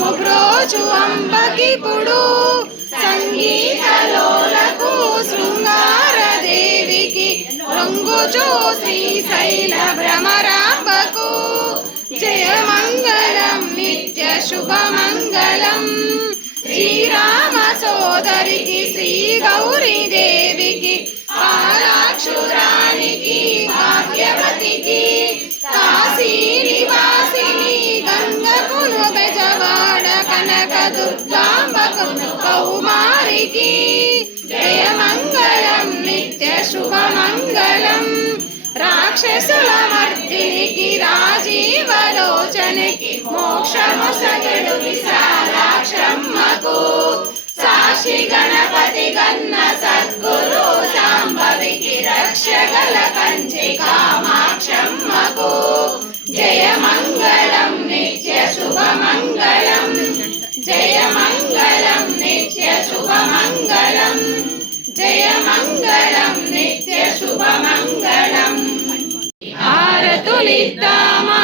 సంగీతము బ్రోచు అంబకిపుడు సంగీతలోలకు శృంగారదేవికి రంగుచూ శ్రీశైల భ్రమరాంబకు జయమంగళం నిత్య శుభమంగళం శ్రీరామ సోదరికి శ్రీ గౌరీ దేవికి పాలాక్షురానికి భాగ్యవతికి కాశీ నివాసిని గంగకును బెజవాడ కనక దుర్గాంబకు కౌమారికి జయమంగళం నిత్య శుభమంగళం రాక్షసుల మర్దినికి రాజీవలోచనకి మోక్షమొసగడు విశాలాక్షమ్మకు సాక్షి గణపతి గన్న సద్గురు సాంబవికి రక్షగల కంచి కామాక్షమ్మకు జయమంగళం నిత్య శుభమంగళం జయమంగళం నిత్య శుభమంగళం జయమంగళం నిత్య శుభమంగళం హారతులిద్దామా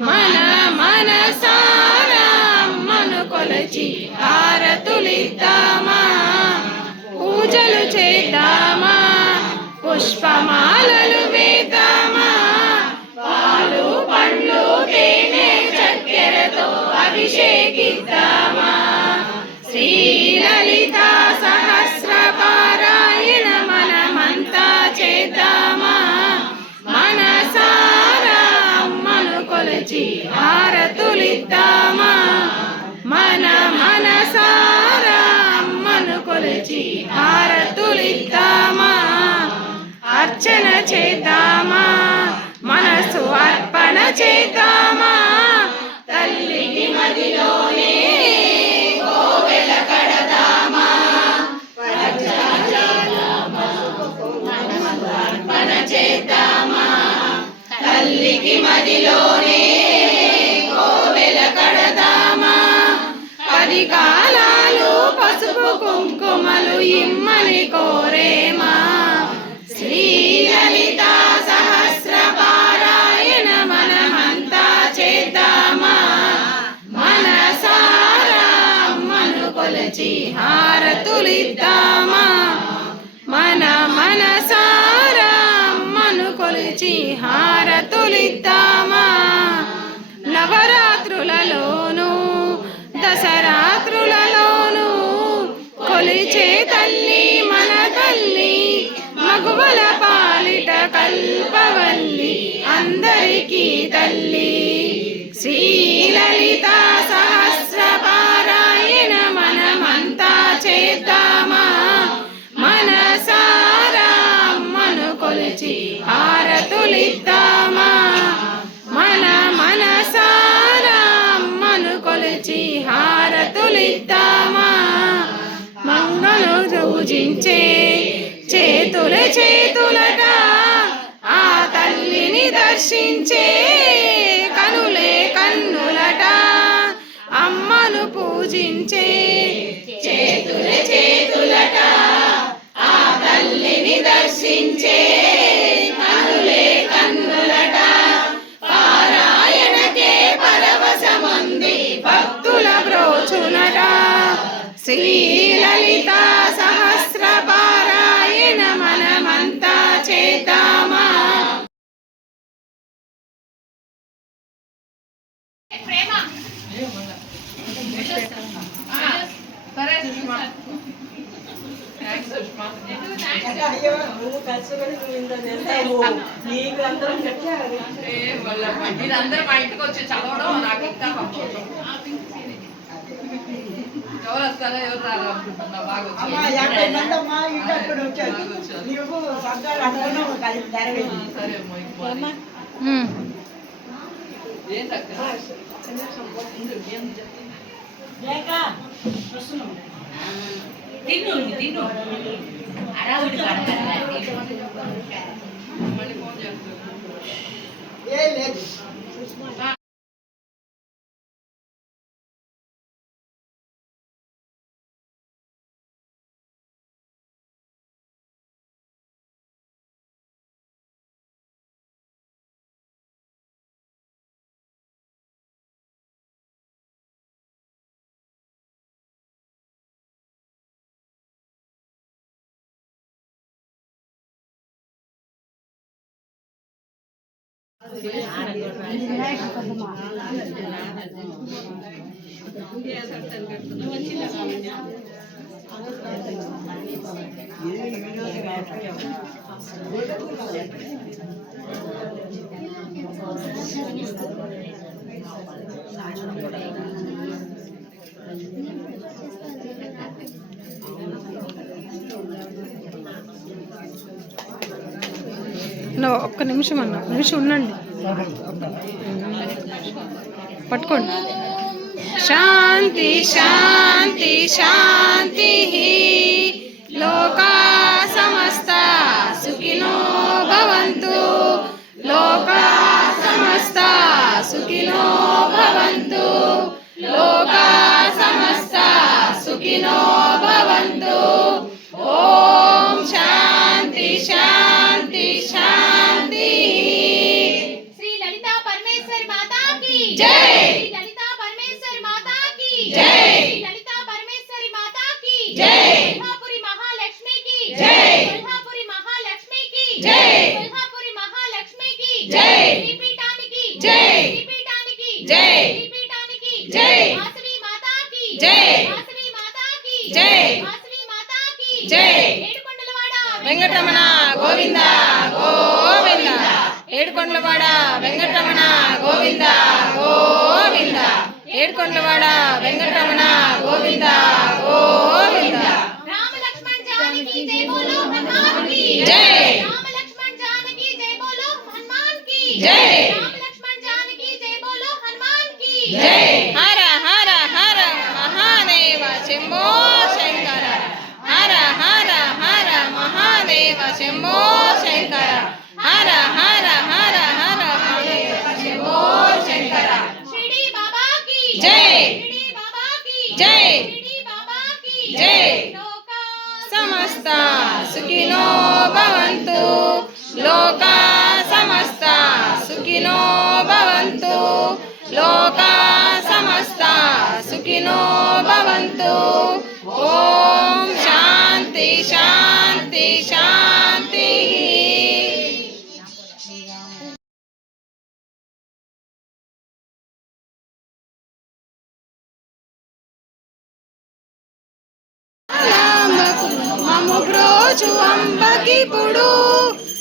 మన మనసారా అమ్మను కొలచి హారతులిద్దామా పూజలు చేద్దామా పుష్పమాలలు వేద్దామా పాలు పండ్లు తేనె చక్కెరతో అభిషేకిద్దామా శ్రీలలిత సహస్ర పారాయణ మనమంతా చేద్దామా మనసారా అమ్మను కొలచి హారతులిద్దామా మన మనసారా అమ్మను కొలచి హారతులిద్దామా అర్చన చేద్దామా మనసు అర్పణ చేద్దామా తల్లికి మదిలోనే కోవెల కడదామా అర్పణ చేద్దామా తల్లికి మదిలోనే కోవెల కడదామా 10 కాలాలు పసుపు కుంకుమలు ఇమ్మని కోరేమా శ్రీలలిత సహస్ర పారాయణ మనమంతా చేద్దామా మనసారా అమ్మను కొలచి హారతులిద్దామా మన మనసారా అమ్మను కొలిచి హారతులిద్దామా నవరాత్రులలోనూ దసరాత్రులలోనూ కొలిచే తల్లి మన తల్లి మగువల పాలిట కల్పవల్లి అందరికీ తల్లి శ్రీలలిత సహస్ర పారాయణ మనమంతా చేద్దామా మనసారా అమ్మను కొలిచి హారతులిద్దామా మన మనసారా అమ్మను కొలిచి హారతులిద్దామా మంగళు పూజించే చేతులట ఆ తల్లిని దర్శించే కనులే కన్నులట అమ్మను పూజించే చేతులట ఆ తల్లిని దర్శించే కనులే కన్నులట పారాయణకే పరవశమంది భక్తుల బ్రోచునట శ్రీలలిత సహస్ర పారాయణ మనమంతా చేద్దామా మీరందరూ మా ఇంటికి వచ్చి చదవడం నాకు ఇంకా ఎవరు వస్తారా ఎవరు రారా అనుకుంటున్నా బాగా సరే తిన్ను అడవుడు మళ్ళీ ఫోన్ చేస్తాను. ఒక్క నిమిషం అన్న, నిమిషం ఉండండి, పట్టుకోండి. శాంతి శాంతి శాంతి లోకా సమస్త సుఖినో భవంతు. లోకా సమస్త సుఖినో భవంతు. లోకా సమస్త సుఖినో భవంతు. ఓం శాంతి శాంతి శాంతి. శ్రీ లలితా పరమేశ్వరి మాతా की జై. శ్రీ లలితా పరమేశ్వరి మాతా की జై. శ్రీ లలితా పరమేశ్వరి మాతా की జై. కొల్హాపురి మహాలక్ష్మి की జై. కొల్హాపురి మహాలక్ష్మి की జై. కొల్హాపురి మహాలక్ష్మి की జై. శ్రీపీఠానికి జై. శ్రీపీఠానికి జై. శ్రీపీఠానికి జై. వాసవి మాతా की జై. వాసవి మాతా की జై. వాసవి మాతా की జై. ఏడుకొండలవాడ వెంకటరమణ గోవింద గోవింద. ఏడుకొండలవాడ వెంకటరమణ గోవింద గోవింద. ఏడుకొండలవాడ వెంకటరమణ గోవింద గోవింద. राम लक्ष्मण जानकी जय बोलो हनुमान की जय। राम लक्ष्मण जानकी जय बोलो हनुमान की जय। राम लक्ष्मण जानकी जय बोलो हनुमान की జై. హర హర హర మహాదేవ శంభో శంకర. హర హర హర మహాదేవ శంభో శంకర. హర హర హర హర మహాదేవ శంభో శంకర. शिरडी बाबा की जय। शिरडी बाबा की जय। शिरडी बाबा की जय। लोका సమస్త సుఖినో భవంతు. లోకా సమస్త సుఖినో భవంతు. లోకా సమస్త సుఖినో భవంతు. ఓం శాంతి శాంతి శాంతి. మము బ్రోచు అంబకిపుడు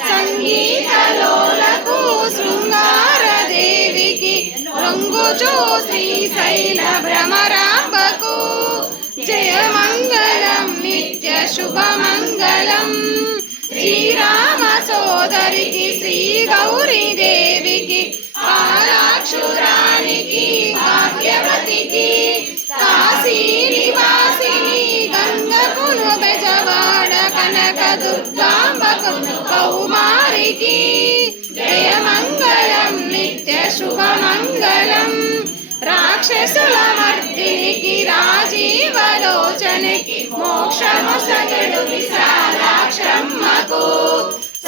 సంగీతలోలకు శృంగారదేవికి రంగుచు శ్రీశైల భ్రమరాంబకు జయమంగళం నిత్య శుభమంగళం. శ్రీరామ సోదరికి శ్రీ గౌరీ దేవికి పాలాక్షురానికి భాగ్యవతికి కాశీ నివాసిని గంగకును బెజవాడ కనక దుర్గాంబకు కౌమారికి జయమంగళం నిత్య శుభమంగళం. రాక్షసుల మర్దినికి రాజీవలోచనకి మోక్షమొసగడు విశాలాక్షమ్మకు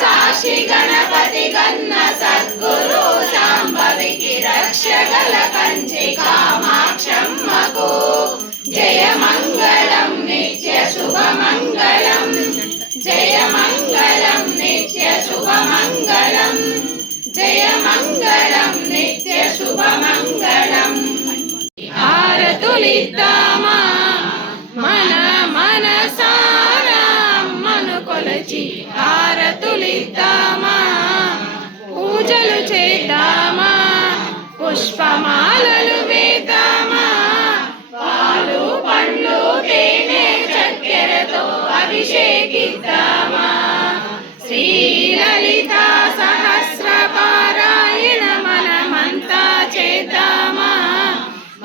సాక్షి గణపతి గన్న సద్గురు సాంబవికి రక్షగల కంచి కామాక్షమ్మకు జయమంగళం నిత్య శుభమంగళం. జయమంగళం నిత్య శుభమంగళం. జయమంగళం నిత్య శుభమంగళం. హారతులిద్దామా మన మనసారా అమ్మను కొలచి. హారతులిద్దామా పూజలు చేద్దామా పుష్పమాలలు వేద్దామా. పాలు పండ్లు తేనె చక్కెరతో అభిషేకిద్దామా. శ్రీలలిత సహస్ర పారాయణ మనమంతా చేద్దామా.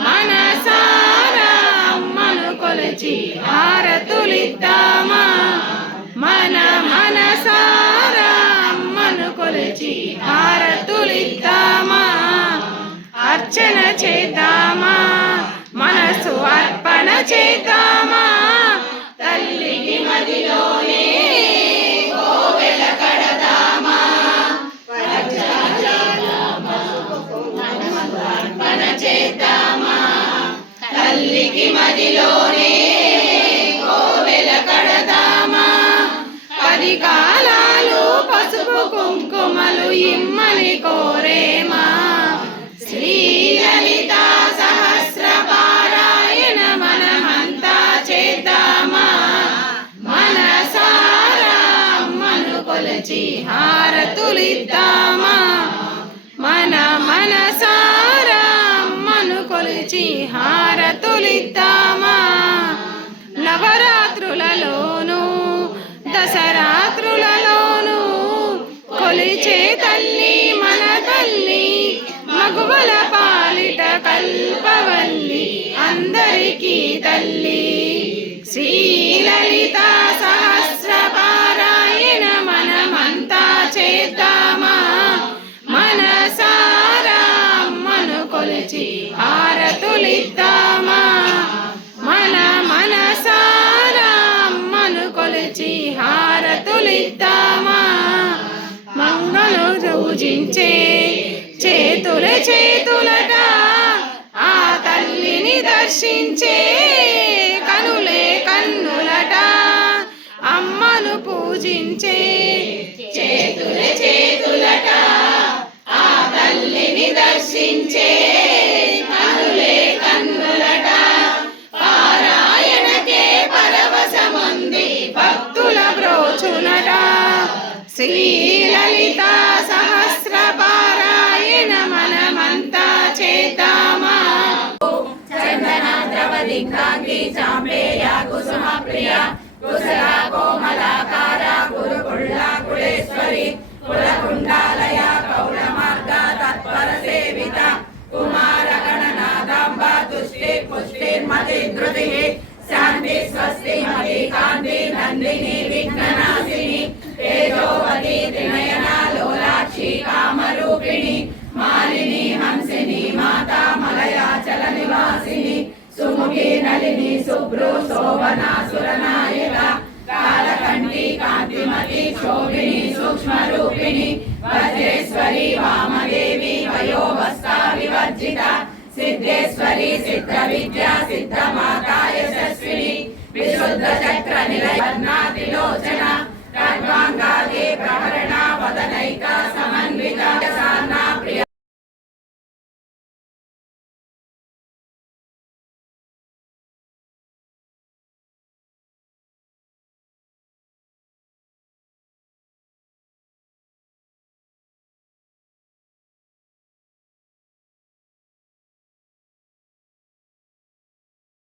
మనసారా అమ్మను కొలచి హారతులిద్దామా. మన మనసారా అమ్మను కొలచి హారతులిద్దామా. అర్చన చేద్దామా మనసు అర్పణ చేద్దామా. తల్లికి మదిలోనే కోవెల కడదామా. అర్పణ చేద్దామా తల్లికి మదిలోనే కోవెల కడదామా. 10 కాలాలు పసుపు కుంకుమలు ఇమ్మని కోరే హారతులిద్దామా. నవరాత్రులలోను దసరాత్రులలోను కొలిచే తల్లి మన తల్లి, మగువల పాలిట కల్పవల్లి, అందరికీ తల్లి. శ్రీలలిత సహస్ర పారాయణ మనమంతా చేద్దామా. మనసారా అమ్మను కొలిచి హారతులిద్దామా. మనసారా అమ్మను కొలిచి హారతులిద్దామా. మంగళు పూజించే చేతులట, ఆ తల్లిని దర్శించే కనులే కన్నులట. అమ్మను పూజించే చేతులట, ఆ తల్లిని దర్శించే కనులే కన్నులట. పారాయణకే పరవశముంది భక్తుల బ్రోచునట. శ్రీలలిత సహస్ర పారాయణ మనమంతా చేద్దామా. చందన ద్రవదిక్కాంతి చాంపేయ కుసుమ ప్రియ కుశల కోమలాకార కురుకుళ్ళ కుళేశ్వరి కులకుండాలయ కౌళమార్గ తత్పర సేవిత కుమార గణనాదాంబ తుష్టి పుష్టిర్మతి ధృతి శాంతి స్వస్తి మతి కాంతి నందిని విఘ్ననాశిని తేజోవతి త్రినయన లోలాక్షి కామరూపిణి మాలిని హంసిని మాతా మలయాచల నివాసిని సుముఖి నళిని శుభ్రు శోభనా సురనాయక కాలకంఠి కాంతిమతి శోభిని సూక్ష్మరూపిణి వజ్రేశ్వరి వామదేవి వయోవస్థా వివర్జిత సిద్ధేశ్వరి సిద్ధ విద్యా సిద్ధ మాతా యశస్విని విశుద్ధ చక్ర నిలయ వర్ణాతిలోచన ఖడ్వాంగాది ప్రహరణ వదనై